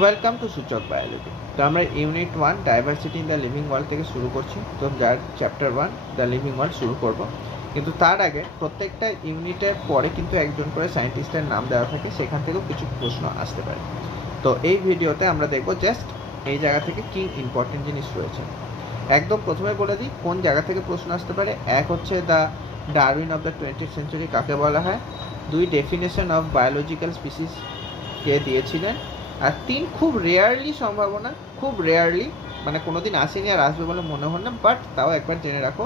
Welcome to সূচক biology. তো আমরা unit 1 diversity in the living world থেকে শুরু করছি। তো যার চ্যাপ্টার 1 দ্য লিভিং ওয়ার্ল্ড শুরু করব, কিন্তু তার আগে প্রত্যেকটা ইউনিটের পরে কিন্তু একজন করে সায়েন্টিস্টের নাম দেওয়া থাকে, সেখান থেকেও কিছু প্রশ্ন আসতে পারে। তো এই ভিডিওতে আমরা দেখব জাস্ট এই জায়গা থেকে কি ইম্পর্টেন্ট জিনিস রয়েছে। একদম প্রথমে বলে দিই কোন জায়গা থেকে প্রশ্ন আসতে পারে। এক হচ্ছে the Darwin of the 20th century কাকে বলা হয়। 2 ডেফিনেশন অফ বায়োলজিক্যাল স্পিসিস কে দিয়েছিলেন। আর 3 খুব রেয়ারলি সম্ভাবনা, খুব রেয়ারলি, মানে কোনোদিন আসেনি আর আসবে বলে মনে হয় না, বাট তাও একবার জেনে রাখো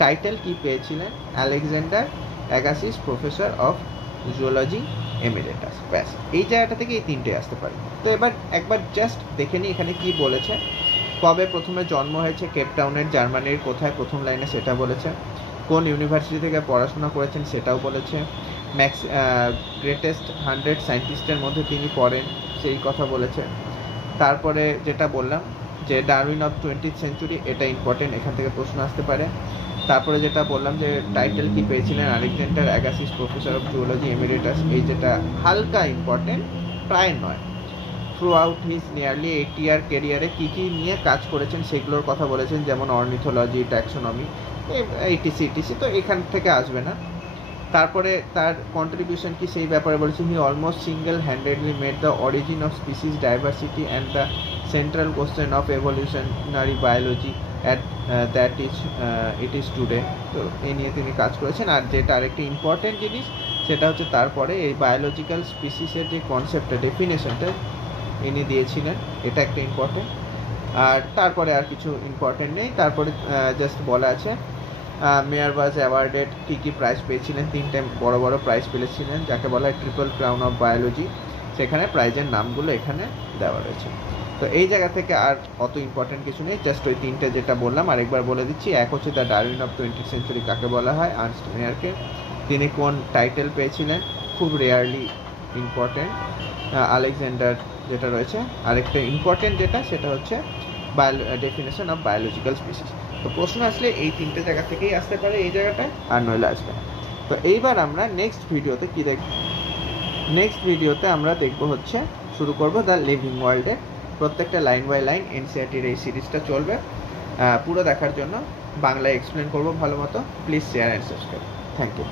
টাইটেল কি পেয়েছিলেন, Alexander Agassiz professor of zoology emeritus. ব্যাস এই জায়গাটা থেকে এই 3টে আসতে পারে। তো এবার একবার জাস্ট দেখে নিই এখানে কি বলেছে। কবে প্রথমে জন্ম হয়েছে কেপটাউনের জার্মানির, কোথায় প্রথম লাইনে সেটা বলেছে। কোন ইউনিভার্সিটি থেকে পড়াশোনা করেছেন সেটাও বলেছে। গ্রেটেস্ট 100 সায়েন্টিস্টের মধ্যে তিনি পড়েন সেই কথা বলেছে। তারপরে যেটা বললাম যে ডারউইন অফ 20th সেঞ্চুরি, এটা ইম্পর্টেন্ট, এখান থেকে প্রশ্ন আসতে পারে। তারপরে যেটা বললাম যে টাইটেল কি পেয়েছিলেন, Alexander Agassiz professor of zoology emeritus, এই যেটা হালকা ইম্পর্টেন্ট, প্রায় নয়। Throughout his nearly 8 year কেরিয়ারে কী কী নিয়ে কাজ করেছেন সেগুলোর কথা বলেছেন, যেমন অর্নিথোলজি, ট্যাক্সোনমি, ইটিসি, তো এখান থেকে আসবে না। তারপরে তার কন্ট্রিবিউশন কি সেই ব্যাপারে বলেছেন। He almost single handedly made the origin of species diversity and the central question of evolutionary biology at that it is today. তো এই নিয়ে তিনি কাজ করেছেন। আর যেটা আরেকটি ইম্পর্টেন্ট জিনিস সেটা হচ্ছে তারপরে এই বায়োলজিক্যাল স্পিসিসের যে কনসেপ্টটা, ডেফিনেশনটা ইনি দিয়েছিলেন, এটা একটা ইম্পর্টেন্ট। আর তারপরে আর কিছু ইম্পর্টেন্ট নেই। তারপরে জাস্ট বলা আছে মেয়ার was awarded, key key prize পেয়েছিলেন। 3টে বড় বড় প্রাইজ পেয়েছিলেন, যাকে বলা হয় ট্রিপল ক্রাউন অফ বায়োলজি। সেখানে প্রাইজের নামগুলো এখানে দেওয়া রয়েছে। তো এই জায়গা থেকে আর অত ইম্পর্টেন্ট কিছু নেই, জাস্ট ওই 3টে যেটা বললাম আরেকবার বলে দিচ্ছি। এক হচ্ছে the Darwin of 20th century কাকে বলা হয়, আর্নস্ট মেয়ারকে। তিনি কোন টাইটেল পেয়েছিলেন, খুব রেয়ারলি ইম্পর্টেন্ট, আলেকজান্ডার যেটা রয়েছে। আরেকটা ইম্পর্টেন্ট যেটা সেটা হচ্ছে ডেফিনেশন অফ বায়োলজিক্যাল স্পিসিস। তো প্রশ্ন আসলে এই 3টে জায়গা থেকেই আসতে পারে এই জায়গাটায়, আর নইলে আসবে না। তো এইবার আমরা নেক্সট ভিডিওতে কি দেখব, নেক্সট ভিডিওতে আমরা দেখব হচ্ছে শুরু করব দ্য লিভিং ওয়ার্ল্ডের প্রত্যেকটা লাইন বাই লাইন। এনসিইআরটির এই সিরিজটা চলবে, পুরো দেখার জন্য বাংলায় এক্সপ্লেন করব ভালো মতো। Please share and subscribe. Thank you.